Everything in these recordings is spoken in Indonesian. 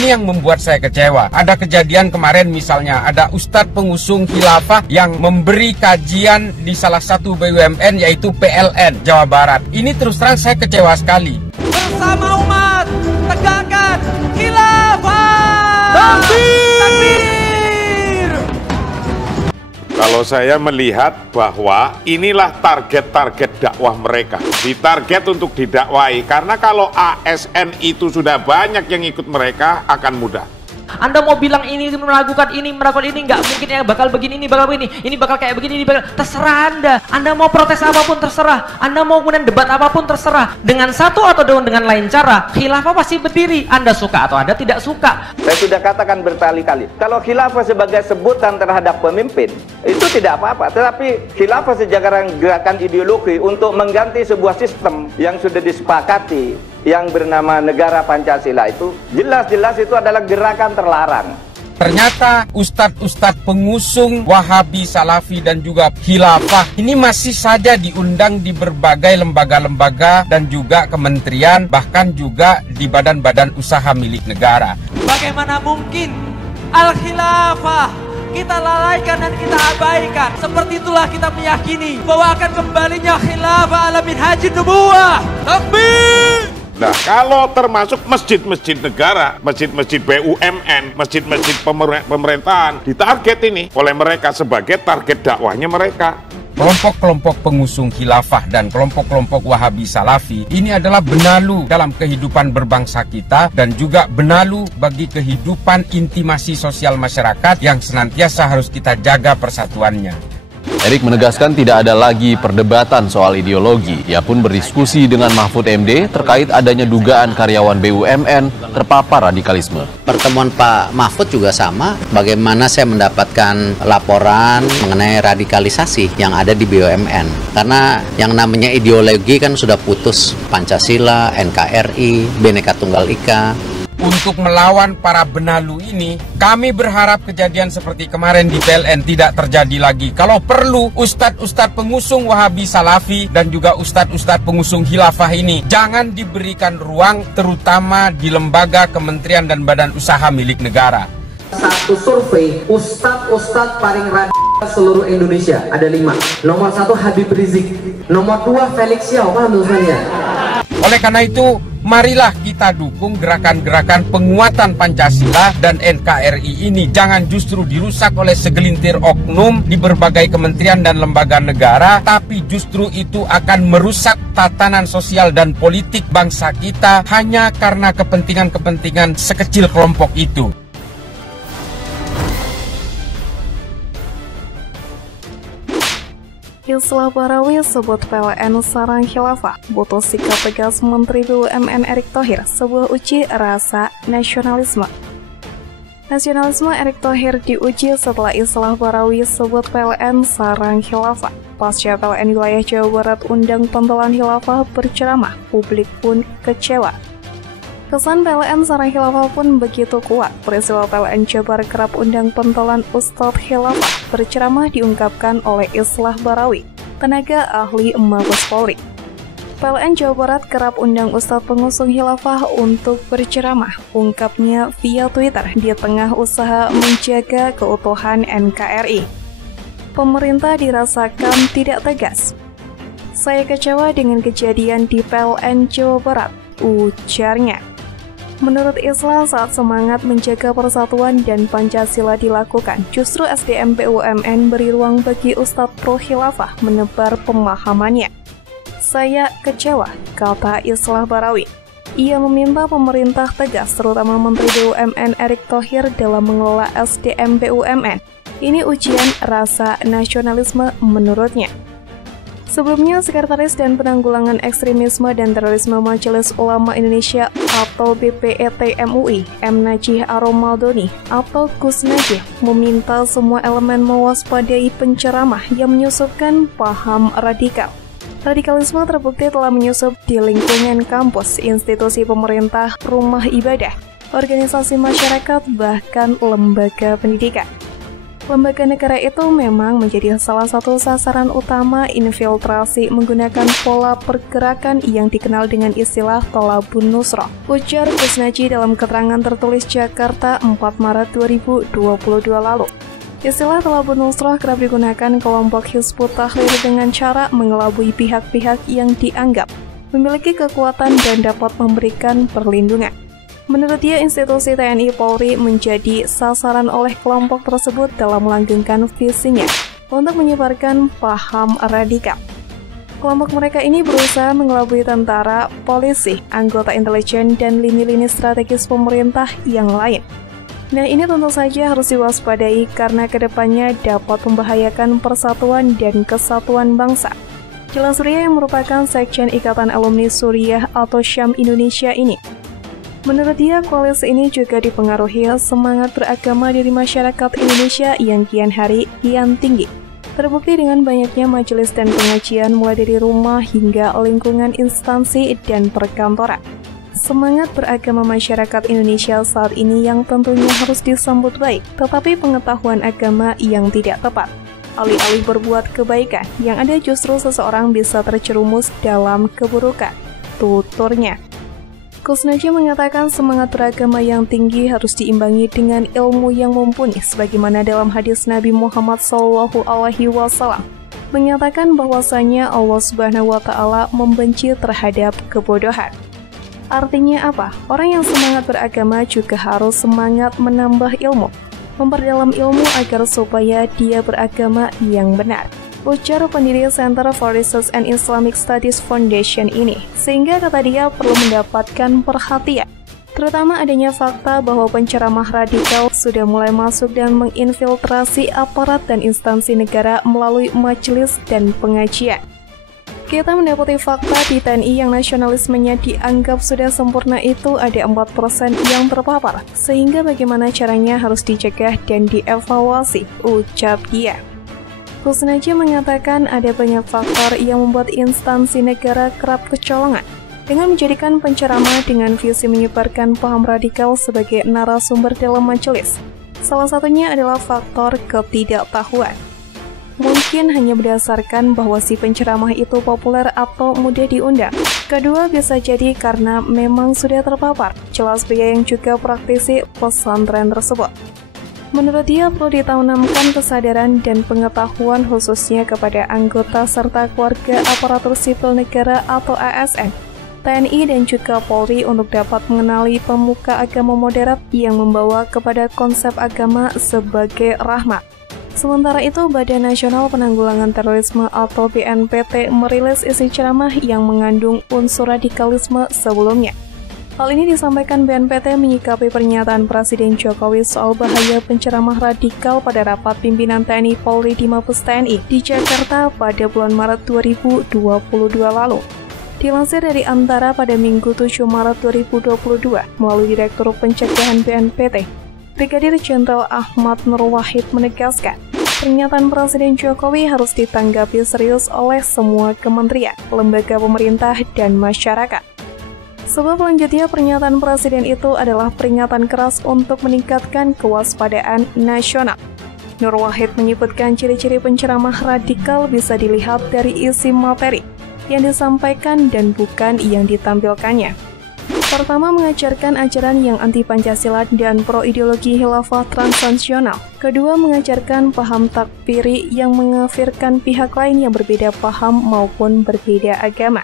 Ini yang membuat saya kecewa. Ada kejadian kemarin misalnya, ada Ustadz pengusung khilafah yang memberi kajian di salah satu BUMN yaitu PLN Jawa Barat. Ini terus terang saya kecewa sekali. Bersama umat, tegakkan khilafah. Takbir! Kalau saya melihat bahwa inilah target-target dakwah mereka. Ditarget untuk didakwahi, karena kalau ASN itu sudah banyak yang ikut mereka, akan mudah. Anda mau bilang ini melakukan ini, nggak mungkin ya, bakal begini, ini bakal kayak begini, ini bakal, terserah Anda. Anda mau protes apapun terserah, Anda mau kemudian debat apapun terserah. Dengan satu atau dengan lain cara, khilafah pasti berdiri. Anda suka atau Anda tidak suka. Saya sudah katakan berkali-kali, kalau khilafah sebagai sebutan terhadap pemimpin, itu tidak apa-apa. Tetapi khilafah sebagai gerakan ideologi untuk mengganti sebuah sistem yang sudah disepakati, yang bernama negara Pancasila, itu jelas-jelas itu adalah gerakan terlarang. Ternyata ustadz-ustadz pengusung Wahabi, Salafi dan juga khilafah ini masih saja diundang di berbagai lembaga-lembaga dan juga kementerian, bahkan juga di badan-badan usaha milik negara. Bagaimana mungkin al-khilafah kita lalaikan dan kita abaikan? Seperti itulah kita meyakini bahwa akan kembalinya khilafah ala minhajin nubuwah. Takbir! Nah, kalau termasuk masjid-masjid negara, masjid-masjid BUMN, masjid-masjid pemerintahan, ditarget ini oleh mereka sebagai target dakwahnya mereka. Kelompok-kelompok pengusung khilafah dan kelompok-kelompok Wahabi Salafi ini adalah benalu dalam kehidupan berbangsa kita dan juga benalu bagi kehidupan intimasi sosial masyarakat yang senantiasa harus kita jaga persatuannya. Erik menegaskan tidak ada lagi perdebatan soal ideologi. Ia pun berdiskusi dengan Mahfud MD terkait adanya dugaan karyawan BUMN terpapar radikalisme. Pertemuan Pak Mahfud juga sama, bagaimana saya mendapatkan laporan mengenai radikalisasi yang ada di BUMN. Karena yang namanya ideologi kan sudah putus, Pancasila, NKRI, Bhinneka Tunggal Ika. Untuk melawan para benalu ini, kami berharap kejadian seperti kemarin di PLN tidak terjadi lagi. Kalau perlu, ustadz-ustadz pengusung Wahabi Salafi dan juga ustadz-ustadz pengusung khilafah ini jangan diberikan ruang, terutama di lembaga, kementerian dan badan usaha milik negara. Satu survei, ustadz-ustadz paling radikal seluruh Indonesia ada 5. Nomor 1 Habib Rizik, nomor 2 Felix Yao, paham tulisannya? Oleh karena itu, marilah kita dukung gerakan-gerakan penguatan Pancasila dan NKRI ini. Jangan justru dirusak oleh segelintir oknum di berbagai kementerian dan lembaga negara, tapi justru itu akan merusak tatanan sosial dan politik bangsa kita hanya karena kepentingan-kepentingan sekecil kelompok itu. Islah Barawi sebut PLN sarang khilafah, butuh sikap tegas Menteri BUMN Erick Thohir, sebuah uji rasa nasionalisme. Nasionalisme Erick Thohir diuji setelah Islah Barawi sebut PLN sarang khilafah. Pasca PLN wilayah Jawa Barat undang pentolan khilafah berceramah, publik pun kecewa. Kesan PLN sarang khilafah pun begitu kuat. Peristiwa PLN Jabar kerap undang pentolan Ustadz khilafah berceramah diungkapkan oleh Islah Barawi, tenaga ahli Mabes Polri. PLN Jawa Barat kerap undang Ustadz pengusung khilafah untuk berceramah, ungkapnya via Twitter di tengah usaha menjaga keutuhan NKRI. Pemerintah dirasakan tidak tegas. Saya kecewa dengan kejadian di PLN Jawa Barat, ujarnya. Menurut Islah, saat semangat menjaga persatuan dan Pancasila dilakukan, justru SDM BUMN beri ruang bagi Ustadz Pro Khilafah menebar pemahamannya. Saya kecewa, kata Islah Barawi. Ia meminta pemerintah tegas, terutama Menteri BUMN Erick Thohir dalam mengelola SDM BUMN. Ini ujian rasa nasionalisme menurutnya. Sebelumnya, Sekretaris dan Penanggulangan Ekstremisme dan Terorisme Majelis Ulama Indonesia atau BPET MUI, M. Najih Aromaldoni atau Gus Najih, meminta semua elemen mewaspadai penceramah yang menyusupkan paham radikal. Radikalisme terbukti telah menyusup di lingkungan kampus, institusi pemerintah, rumah ibadah, organisasi masyarakat, bahkan lembaga pendidikan. Lembaga negara itu memang menjadi salah satu sasaran utama infiltrasi menggunakan pola pergerakan yang dikenal dengan istilah Thalabun Nusrah, ujar Kusnaji dalam keterangan tertulis Jakarta 4 Maret 2022 lalu. Istilah Thalabun Nusrah kerap digunakan kelompok Hizbut Tahrir dengan cara mengelabui pihak-pihak yang dianggap memiliki kekuatan dan dapat memberikan perlindungan. Menurut dia, institusi TNI Polri menjadi sasaran oleh kelompok tersebut dalam melanggengkan visinya untuk menyebarkan paham radikal. Kelompok mereka ini berusaha mengelabui tentara, polisi, anggota intelijen, dan lini-lini strategis pemerintah yang lain. Nah, ini tentu saja harus diwaspadai karena kedepannya dapat membahayakan persatuan dan kesatuan bangsa. Jelas Surya yang merupakan Sekjen Ikatan Alumni Suriah atau Syam Indonesia ini. Menurut dia, koalisi ini juga dipengaruhi semangat beragama dari masyarakat Indonesia yang kian hari kian tinggi. Terbukti dengan banyaknya majelis dan pengajian mulai dari rumah hingga lingkungan instansi dan perkantoran. Semangat beragama masyarakat Indonesia saat ini yang tentunya harus disambut baik, tetapi pengetahuan agama yang tidak tepat. Alih-alih berbuat kebaikan, yang ada justru seseorang bisa terjerumus dalam keburukan, tuturnya. Kusnaji mengatakan semangat beragama yang tinggi harus diimbangi dengan ilmu yang mumpuni, sebagaimana dalam hadis Nabi Muhammad SAW menyatakan bahwasanya Allah Subhanahu wa Ta'ala membenci terhadap kebodohan. Artinya apa? Orang yang semangat beragama juga harus semangat menambah ilmu, memperdalam ilmu agar supaya dia beragama yang benar, ujar pendiri Center for Research and Islamic Studies Foundation ini, sehingga kata dia perlu mendapatkan perhatian, terutama adanya fakta bahwa penceramah radikal sudah mulai masuk dan menginfiltrasi aparat dan instansi negara melalui majelis dan pengajian. Kita mendapati fakta di TNI yang nasionalismenya dianggap sudah sempurna itu ada 4% yang terpapar, sehingga bagaimana caranya harus dicegah dan dievaluasi, ucap dia. Kusnaji mengatakan ada banyak faktor yang membuat instansi negara kerap kecolongan dengan menjadikan penceramah dengan visi menyebarkan paham radikal sebagai narasumber dalam majelis. Salah satunya adalah faktor ketidaktahuan. Mungkin hanya berdasarkan bahwa si penceramah itu populer atau mudah diundang. Kedua, bisa jadi karena memang sudah terpapar. Jelas pria yang juga praktisi pesantren tersebut. Menurut dia, perlu ditanamkan kesadaran dan pengetahuan khususnya kepada anggota serta keluarga aparatur sipil negara atau ASN, TNI dan juga Polri untuk dapat mengenali pemuka agama moderat yang membawa kepada konsep agama sebagai rahmat. Sementara itu, Badan Nasional Penanggulangan Terorisme atau BNPT merilis isi ceramah yang mengandung unsur radikalisme sebelumnya. Hal ini disampaikan BNPT menyikapi pernyataan Presiden Jokowi soal bahaya penceramah radikal pada rapat pimpinan TNI Polri di Mabes TNI di Jakarta pada bulan Maret 2022 lalu. Dilansir dari Antara pada Minggu 7 Maret 2022 melalui Direktur Pencegahan BNPT, Brigadir Jenderal Ahmad Nur Wahid menegaskan, pernyataan Presiden Jokowi harus ditanggapi serius oleh semua kementerian, lembaga pemerintah, dan masyarakat. Sebab lanjutnya pernyataan Presiden itu adalah peringatan keras untuk meningkatkan kewaspadaan nasional. Nur Wahid menyebutkan ciri-ciri penceramah radikal bisa dilihat dari isi materi yang disampaikan dan bukan yang ditampilkannya. Pertama, mengajarkan ajaran yang anti-Pancasila dan pro-ideologi khilafah transnasional. Kedua, mengajarkan paham takfiri yang mengafirkan pihak lain yang berbeda paham maupun berbeda agama.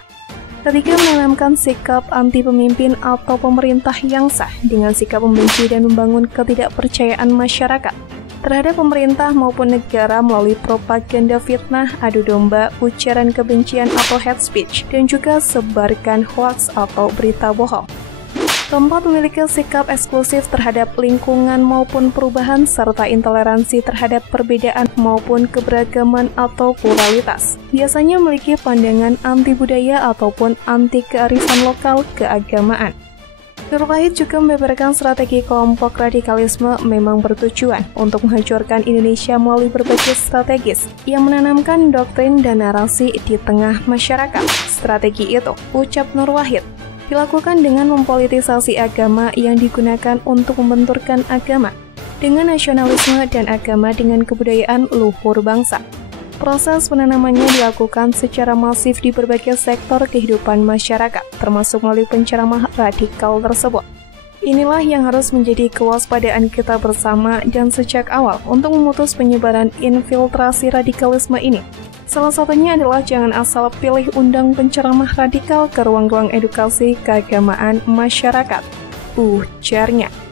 Ketiga, menanamkan sikap anti pemimpin atau pemerintah yang sah dengan sikap membenci dan membangun ketidakpercayaan masyarakat terhadap pemerintah maupun negara melalui propaganda fitnah, adu domba, ujaran kebencian atau hate speech, dan juga sebarkan hoaks atau berita bohong. Keempat, memiliki sikap eksklusif terhadap lingkungan maupun perubahan serta intoleransi terhadap perbedaan maupun keberagaman atau pluralitas. Biasanya memiliki pandangan anti budaya ataupun anti kearifan lokal keagamaan. Nur Wahid juga membeberkan strategi kelompok radikalisme memang bertujuan untuk menghancurkan Indonesia melalui berbagai strategis yang menanamkan doktrin dan narasi di tengah masyarakat. Strategi itu, ucap Nur Wahid, dilakukan dengan mempolitisasi agama yang digunakan untuk membenturkan agama, dengan nasionalisme dan agama dengan kebudayaan luhur bangsa. Proses penanamannya dilakukan secara masif di berbagai sektor kehidupan masyarakat, termasuk melalui penceramah radikal tersebut. Inilah yang harus menjadi kewaspadaan kita bersama dan sejak awal untuk memutus penyebaran infiltrasi radikalisme ini. Salah satunya adalah jangan asal pilih undang penceramah radikal ke ruang-ruang edukasi keagamaan masyarakat, ujarnya.